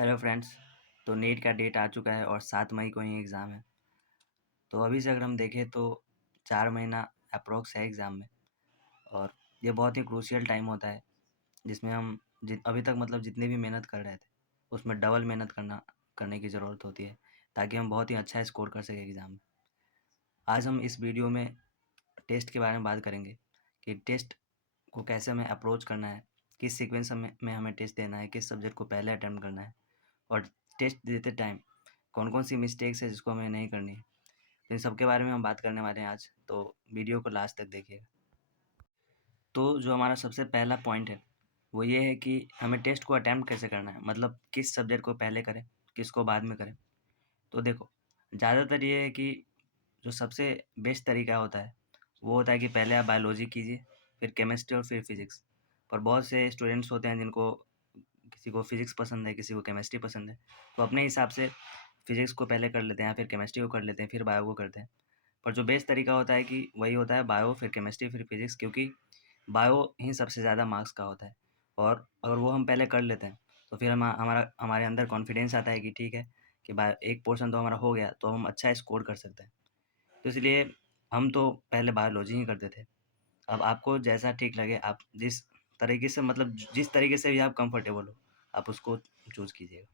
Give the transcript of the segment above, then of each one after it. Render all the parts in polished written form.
Hello friends. तो NEET का date आ चुका है और 7 मई को ही एग्ज़ाम है। तो अभी से अगर हम देखें तो 4 महीना अप्रॉक्स है एग्ज़ाम में। और ये बहुत ही क्रूशियल टाइम होता है जिसमें हम अभी तक मतलब जितनी भी मेहनत कर रहे थे उसमें डबल मेहनत करने की ज़रूरत होती है ताकि हम बहुत ही अच्छा स्कोर कर सकें एग्ज़ाम में। आज हम इस वीडियो में टेस्ट के बारे में बात करेंगे कि टेस्ट को कैसे हमें अप्रोच करना है, किस सीक्वेंस में हमें टेस्ट देना है, किस सब्जेक्ट को पहले अटेम्प्ट करना है और टेस्ट देते टाइम कौन-कौन सी मिस्टेक्स है जिसको हमें नहीं करनी है। तो इन सब के बारे में हम बात करने वाले हैं आज, तो वीडियो को लास्ट तक देखिएगा। तो जो हमारा सबसे पहला पॉइंट है, वो ये है कि हमें टेस्ट को अटेम्प्ट कैसे करना है, मतलब किस सब्जेक्ट को पहले करें, किसको बाद में करें। तो देखो, ज़्यादातर ये है कि जो सबसे बेस्ट तरीका होता है, वो होता है कि पहले आप बायोलॉजी कीजिए, फिर केमिस्ट्री और फिर फिज़िक्स। पर बहुत से स्टूडेंट्स होते हैं जिनको किसी को फिज़िक्स पसंद है, किसी को केमिस्ट्री पसंद है, तो अपने हिसाब से फिज़िक्स को पहले कर लेते हैं या फिर केमिस्ट्री को कर लेते हैं, फिर बायो को करते हैं। पर जो बेस्ट तरीका होता है कि वही होता है बायो, फिर केमिस्ट्री, फिर फिज़िक्स, क्योंकि बायो ही सबसे ज़्यादा मार्क्स का होता है। और अगर वो हम पहले कर लेते हैं, तो फिर हमारे अंदर कॉन्फिडेंस आता है कि ठीक है, कि बायो एक पोर्शन तो हमारा हो गया, तो हम अच्छा स्कोर कर सकते हैं। तो इसलिए हम तो पहले बायोलॉजी ही करते थे। अब आपको जैसा ठीक लगे, आप जिस तरीके से मतलब जिस तरीके से भी आप कंफर्टेबल हो, आप उसको चूज़ कीजिएगा।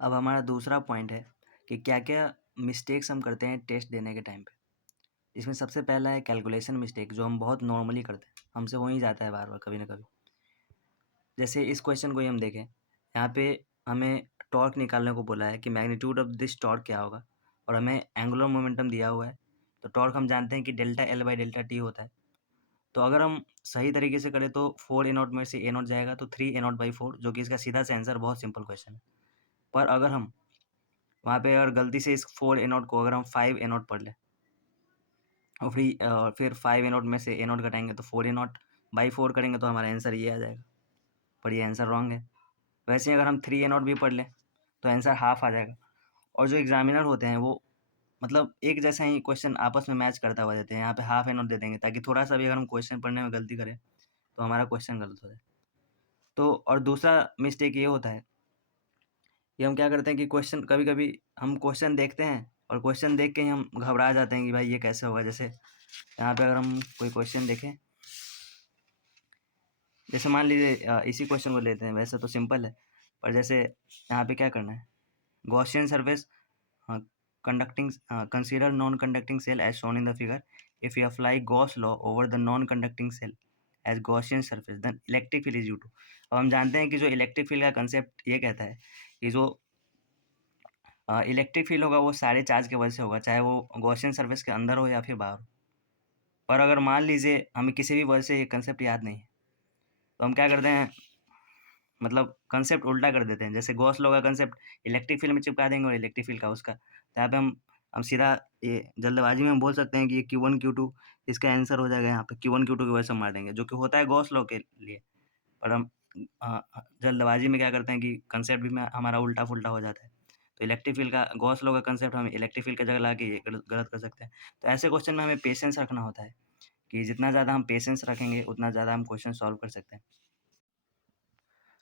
अब हमारा दूसरा पॉइंट है कि क्या-क्या मिस्टेक्स हम करते हैं टेस्ट देने के टाइम पे। इसमें सबसे पहला है कैलकुलेशन मिस्टेक, जो हम बहुत नॉर्मली करते हैं। हमसे हो ही जाता है बार-बार कभी न कभी। जैसे इस क्वेश्चन को ही हम देखें, यहाँ पे हमें टॉर्क निकालने को बोला है कि मैग्नीट्यूड ऑफ दिस टॉर्क क्या होगा और हमें एंगुलर मोमेंटम दिया हुआ है। तो टॉर्क हम जानते हैं कि delta L by delta T होता है। तो अगर हम सही तरीके से करें तो 4 ए नॉट में से ए नॉट जाएगा तो 3 ए नॉट बाई 4, जो कि इसका सीधा सा आंसर, बहुत सिंपल क्वेश्चन है। पर अगर हम वहाँ पे अगर गलती से इस 4 ए नॉट को अगर हम 5 ए नॉट पढ़ लें और फिर 5 ए नॉट में से ए नॉट घटाएँगे तो 4 ए नॉट बाई 4 करेंगे तो हमारा आंसर ये आ जाएगा। पर ये आंसर रॉन्ग है। वैसे ही अगर हम 3 ए नॉट भी पढ़ लें तो आंसर हाफ आ जाएगा। और जो एग्ज़ामिनर होते हैं वो मतलब एक जैसा ही क्वेश्चन आपस में मैच करता हुआ देते हैं। यहाँ पे हाफ ए नॉट दे देंगे ताकि थोड़ा-सा भी अगर हम क्वेश्चन पढ़ने में गलती करें तो हमारा क्वेश्चन गलत हो जाए। तो और दूसरा मिस्टेक ये होता है कि हम क्या करते हैं कि क्वेश्चन कभी-कभी हम क्वेश्चन देखते हैं और क्वेश्चन देख के ही हम घबरा जाते हैं कि भाई ये कैसे होगा। जैसे यहाँ पे अगर हम कोई क्वेश्चन देखें, जैसे मान लीजिए इसी क्वेश्चन को लेते हैं, वैसे तो सिंपल है, पर जैसे यहाँ पे क्या करना है, Gaussian surface conducting consider non-conducting cell as shown in the figure. If you apply Gauss law over the non-conducting cell as Gaussian surface, then electric field is due to। अब हम जानते हैं कि जो इलेक्ट्रिक फील्ड का concept ये कहता है कि जो इलेक्ट्रिक फील्ड होगा वो सारे चार्ज की वजह से होगा, चाहे वो गॉसियन सरफेस के अंदर हो या फिर बाहर हो। पर अगर मान लीजिए हमें किसी भी वजह से ये कंसेप्ट याद नहीं है, तो हम क्या करते हैं, मतलब कंसेप्ट उल्टा कर देते हैं। जैसे गॉस लॉ का कंसेप्ट इलेक्ट्रिक फील्ड में चिपका देंगे और इलेक्ट्रिक फील्ड का उसका। तो यहाँ पे हम सीधा ये जल्दबाजी में हम बोल सकते हैं कि ये Q1 Q2 इसका आंसर हो जाएगा। यहाँ पे Q1 Q2 की वजह से हम मार देंगे, जो कि होता है गॉस लॉ के लिए। पर हम जल्दबाजी में क्या करते हैं कि कंसेप्ट भी में हमारा उल्टा-फुल्टा हो जाता है। तो इलेक्ट्रिक फील्ड का गॉस लॉ का कंसेप्ट हम इलेक्ट्रिक फील्ड की जगह लगा के ये गलत गलत कर सकते हैं। तो ऐसे क्वेश्चन में हमें पेशेंस रखना होता है कि जितना ज़्यादा हम पेशेंस रखेंगे उतना ज़्यादा हम क्वेश्चन सॉल्व कर सकते हैं।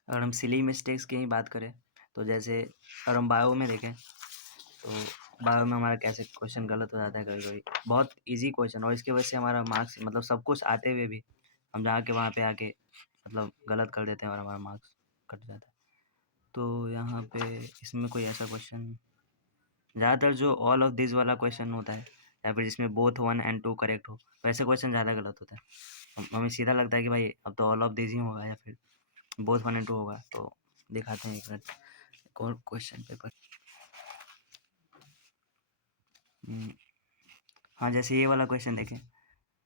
अगर हम सिली मिस्टेक्स की ही बात करें, तो जैसे अगर हम बायो में देखें तो बायो में हमारा कैसे क्वेश्चन गलत हो जाता है कभी-कभी। बहुत ईज़ी क्वेश्चन और इसकी वजह से हमारा मार्क्स, मतलब सब कुछ आते हुए भी हम जाके वहाँ पे आके मतलब गलत कर देते हैं और हमारा मार्क्स कट जाता है। तो यहाँ पे इसमें कोई ऐसा क्वेश्चन, ज़्यादातर जो ऑल ऑफ दिस वाला क्वेश्चन होता है या फिर जिसमें बोथ 1 एंड 2 करेक्ट हो, वैसे क्वेश्चन ज़्यादा गलत होता है। हमें सीधा लगता है कि भाई अब तो ऑल ऑफ दिस ही होगा या फिर बोथ 1 एंड 2 होगा। तो दिखाते हैं एक मिनट, एक और क्वेश्चन पेपर। हाँ, जैसे ये वाला क्वेश्चन देखें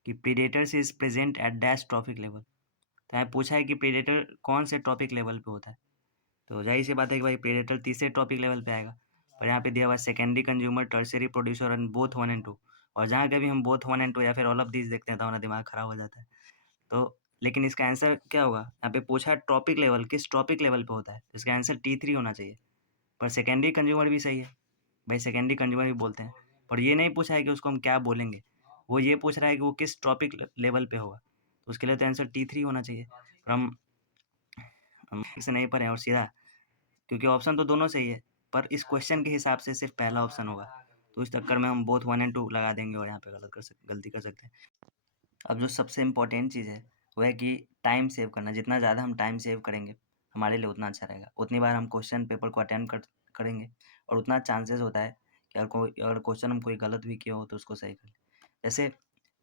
कि predators is present at dash trophic level. तो यहाँ पूछा है कि प्रीडेटर कौन से ट्रॉपिक लेवल पे होता है। तो जाहिर सी बात है कि भाई प्रीडेटर तीसरे ट्रॉपिक लेवल पे आएगा। और यहाँ पे दिया हुआ है secondary consumer, tertiary producer and both 1 and 2। और जहाँ कभी हम बोथ 1 एंड 2 या फिर ऑल ऑफ दिस देखते हैं तो हमारा दिमाग खराब हो जाता है। तो लेकिन इसका आंसर क्या होगा, यहाँ पे पूछा है ट्रॉपिक लेवल, किस ट्रॉपिक लेवल पे होता है, तो इसका आंसर T3 होना चाहिए। पर सेकेंडरी कंज्यूमर भी सही है, भाई सेकेंडरी कंज्यूमर भी बोलते हैं। पर ये नहीं पूछा है कि उसको हम क्या बोलेंगे, वो ये पूछ रहा है कि वो किस ट्रॉपिक लेवल पे होगा, तो उसके लिए तो आंसर T3 होना चाहिए। और हम हम इसे नहीं पढ़े और सीधा, क्योंकि ऑप्शन तो दोनों सही है, पर इस क्वेश्चन के हिसाब से सिर्फ पहला ऑप्शन होगा, तो इस चक्कर में हम बोथ 1 एंड 2 लगा देंगे और यहाँ पे गलती कर सकते हैं। अब जो सबसे इम्पोर्टेंट चीज़ है, वो है कि टाइम सेव करना। जितना ज़्यादा हम टाइम सेव करेंगे, हमारे लिए उतना अच्छा रहेगा। उतनी बार हम क्वेश्चन पेपर को अटेम्प्ट करेंगे और उतना चांसेस होता है कि अगर क्वेश्चन हम कोई गलत भी किया हो तो उसको सही कर लें। जैसे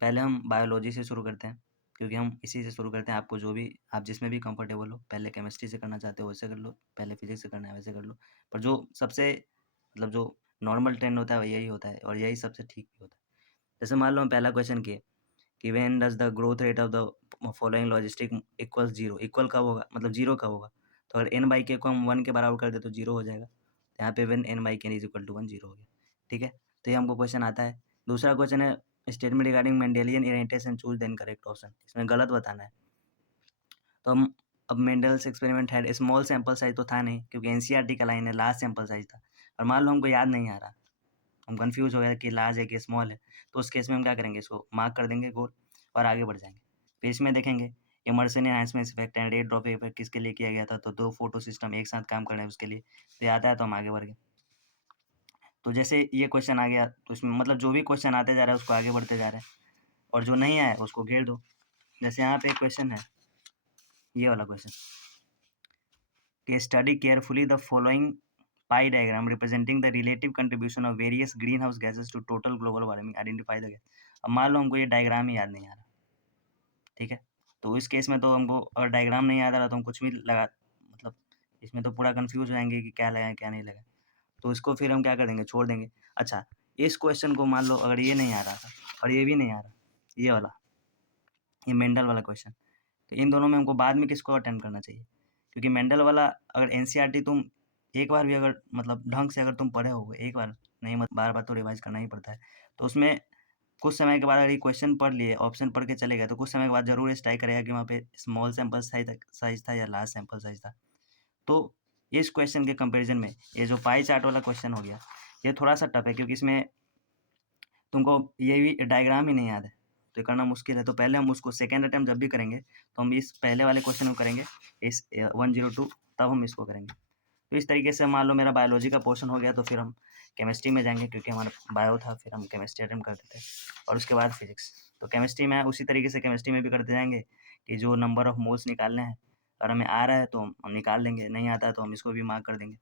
पहले हम बायोलॉजी से शुरू करते हैं, क्योंकि हम इसी से शुरू करते हैं। आपको जो भी आप जिसमें भी कंफर्टेबल हो, पहले केमिस्ट्री से करना चाहते हो वैसे कर लो, पहले फिजिक्स से करना है वैसे कर लो। पर जो सबसे मतलब जो नॉर्मल ट्रेंड होता है वो यही होता है और यही सबसे ठीक भी होता है। जैसे मान लो हम पहला क्वेश्चन किए कि when does the growth rate of the following logistic equals 0, equal कब होगा मतलब 0 कब होगा? तो अगर n/k को हम 1 के बराबर कर दें तो 0 हो जाएगा। तो यहाँ पे when n/k is equal to 1 0 हो गया। ठीक है? तो ये हमको क्वेश्चन आता है। दूसरा क्वेश्चन है statement regarding Mendelian inheritance and choose the incorrect option. इसमें गलत बताना है। तो हम अब Mendel's experiment had small sample size तो था नहीं, क्योंकि एनसीईआरटी का लाइन है, लार्ज सैंपल साइज़ था। और मान लो हमको याद नहीं आ रहा, हम कन्फ्यूज़ हो गए कि लार्ज है कि स्मॉल है, तो उस केस में हम क्या करेंगे, इसको मार्क कर देंगे गोल और आगे बढ़ जाएँगे। फिर इसमें देखेंगे immersion enhancement effect and rate drop effect किसके लिए किया गया था, तो 2 फोटो सिस्टम एक साथ काम कर रहे हैं उसके लिए। तो ये आता है तो हम आगे बढ़ गए। तो जैसे ये क्वेश्चन आ गया तो इसमें मतलब जो भी क्वेश्चन आते जा रहा है उसको आगे बढ़ते जा रहे हैं और जो नहीं आया उसको घेर दो। जैसे यहाँ पे एक क्वेश्चन है, ये वाला क्वेश्चन कि study carefully the following pie diagram representing the relative contribution of various green house gases to total global warming, identify the gas. अब मान लो हमको ये डायग्राम ही याद नहीं आ रहा, ठीक है? तो इस केस में तो हमको अगर डायग्राम नहीं याद आ रहा तो हम कुछ भी लगा मतलब इसमें तो पूरा कन्फ्यूज़ हो जाएँगे कि क्या लगाएँ, क्या नहीं लगाएँ। तो इसको फिर हम क्या कर देंगे, छोड़ देंगे। अच्छा, इस क्वेश्चन को मान लो अगर ये नहीं आ रहा था और ये भी नहीं आ रहा, ये वाला, ये मेंडल वाला क्वेश्चन, तो इन दोनों में हमको बाद में किसको अटेम्प्ट करना चाहिए? क्योंकि मेंडल वाला अगर एनसीईआरटी तुम एक बार भी अगर मतलब ढंग से अगर तुम पढ़े होगे, एक बार नहीं मत बार-बार तो रिवाइज़ करना ही पड़ता है। तो उसमें कुछ समय के बाद अगर ये क्वेश्चन पढ़ लिए, ऑप्शन पढ़ के चले गए, तो कुछ समय के बाद ज़रूर ये ट्राई करेगा कि वहाँ पे स्मॉल सैंपल साइज़ था या लार्ज सैंपल साइज़ था। तो इस क्वेश्चन के कंपैरिज़न में ये जो पाई चार्ट वाला क्वेश्चन हो गया, ये थोड़ा-सा टफ है, क्योंकि इसमें तुमको ये भी डायग्राम ही नहीं याद है, तो ये करना मुश्किल है। तो पहले हम उसको सेकंड अटेम्प्ट जब भी करेंगे, तो हम इस पहले वाले क्वेश्चन को करेंगे, इस 102, तब हम इसको करेंगे। तो इस तरीके से मान लो मेरा बायोलॉजी का पोर्शन हो गया, तो फिर हम केमिस्ट्री में जाएँगे, क्योंकि हमारा बायो था, फिर हम केमिस्ट्री अटेम्प्ट करते थे और उसके बाद फिज़िक्स। तो केमिस्ट्री में उसी तरीके से केमिस्ट्री में भी करते जाएँगे कि जो नंबर ऑफ मोल्स निकालने हैं, अगर हमें आ रहा है तो हम निकाल लेंगे, नहीं आता है तो हम इसको भी मार्क कर देंगे।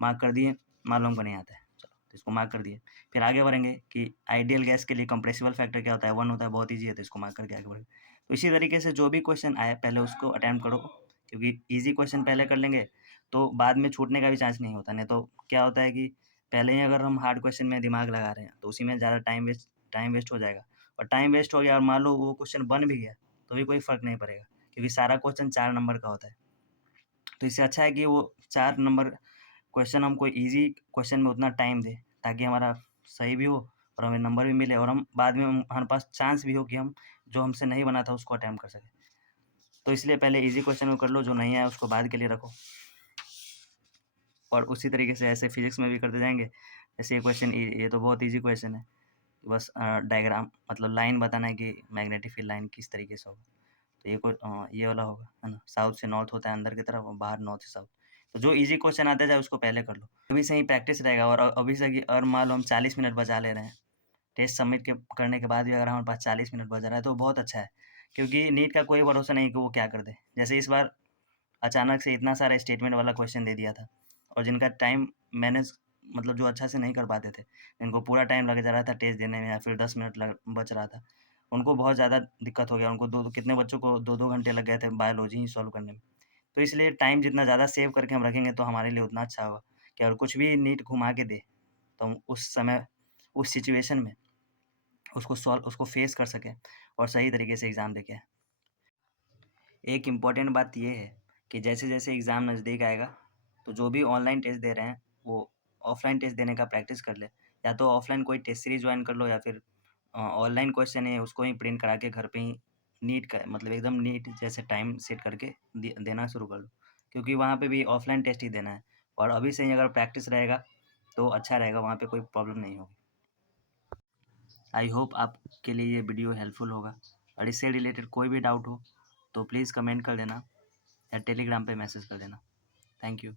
मार्क कर दिए, मान लो हमको नहीं आता है, चलो तो इसको मार्क कर दिए। फिर आगे बढ़ेंगे कि आइडियल गैस के लिए कंप्रेसिबल फैक्टर क्या होता है, 1 होता है, बहुत ईज़ी है, तो इसको मार्क करके आगे बढ़ेंगे। तो इसी तरीके से जो भी क्वेश्चन आए पहले उसको अटेम्प्ट करो, क्योंकि ईज़ी क्वेश्चन पहले कर लेंगे तो बाद में छूटने का भी चांस नहीं होता। नहीं तो क्या होता है कि पहले ही अगर हम हार्ड क्वेश्चन में दिमाग लगा रहे हैं तो उसी में ज़्यादा टाइम वेस्ट हो जाएगा और टाइम वेस्ट हो गया और मान लो वो क्वेश्चन बन भी गया, तो भी कोई फ़र्क नहीं पड़ेगा, क्योंकि सारा क्वेश्चन 4 नंबर का होता है। तो इससे अच्छा है कि वो 4 नंबर क्वेश्चन हम कोई ईज़ी क्वेश्चन में उतना टाइम दें, ताकि हमारा सही भी हो और हमें नंबर भी मिले और हम बाद में हमारे पास चांस भी हो कि हम जो हमसे नहीं बना था उसको अटेम्प्ट कर सकें। तो इसलिए पहले ईज़ी क्वेश्चन को कर लो, जो नहीं आया उसको बाद के लिए रखो। और उसी तरीके से ऐसे फिज़िक्स में भी करते जाएँगे। जैसे ये क्वेश्चन ये तो बहुत ईज़ी क्वेश्चन है। बस डायग्राम मतलब लाइन बताना है कि मैग्नेटिक फील्ड लाइन किस तरीके से होगा। तो ये वाला होगा, है ना? साउथ से नॉर्थ होता है अंदर की तरफ और बाहर नॉर्थ से साउथ। तो जो ईज़ी क्वेश्चन आते जाए उसको पहले कर लो। अभी से ही प्रैक्टिस रहेगा और अभी से कि और मान लो हम 40 मिनट बचा ले रहे हैं। टेस्ट सबमिट करने के बाद भी अगर हमारे पास 40 मिनट बच रहा है तो बहुत अच्छा है। क्योंकि नीट का कोई भरोसा नहीं कि वो क्या कर दे। जैसे इस बार अचानक से इतना सारा स्टेटमेंट वाला क्वेश्चन दे दिया था और जिनका टाइम मैनेज मतलब जो अच्छा से नहीं कर पाते थे, जिनको पूरा टाइम लग जा रहा था टेस्ट देने में या फिर 10 मिनट बच रहा था, उनको बहुत ज़्यादा दिक्कत हो गया। उनको दो कितने बच्चों को 2-2 घंटे लग गए थे बायोलॉजी ही सॉल्व करने में। तो इसलिए टाइम जितना ज़्यादा सेव करके हम रखेंगे तो हमारे लिए उतना अच्छा होगा कि अगर कुछ भी नीट घुमा के दे, तो हम उस समय, उस सिचुएशन में उसको फेस कर सकें और सही तरीके से एग्ज़ाम देके आएँ। एक इम्पॉर्टेंट बात ये है कि जैसे-जैसे एग्ज़ाम नज़दीक आएगा, तो जो भी ऑनलाइन टेस्ट दे रहे हैं, वो ऑफ़लाइन टेस्ट देने का प्रैक्टिस कर लें। या तो ऑफ़लाइन कोई टेस्ट सीरीज़ जॉइन कर लो या फिर ऑनलाइन क्वेश्चन है उसको ही प्रिंट करा के घर पे ही नीट का मतलब एकदम नीट जैसे टाइम सेट करके देना शुरू कर लो। क्योंकि वहाँ पे भी ऑफ़लाइन टेस्ट ही देना है और अभी से ही अगर प्रैक्टिस रहेगा, तो अच्छा रहेगा, वहाँ पे कोई प्रॉब्लम नहीं होगी। आई होप आपके लिए ये वीडियो हेल्पफुल होगा और इससे रिलेटेड कोई भी डाउट हो, तो प्लीज़ कमेंट कर देना। या टेलीग्राम पे मैसेज कर देना। Thank you.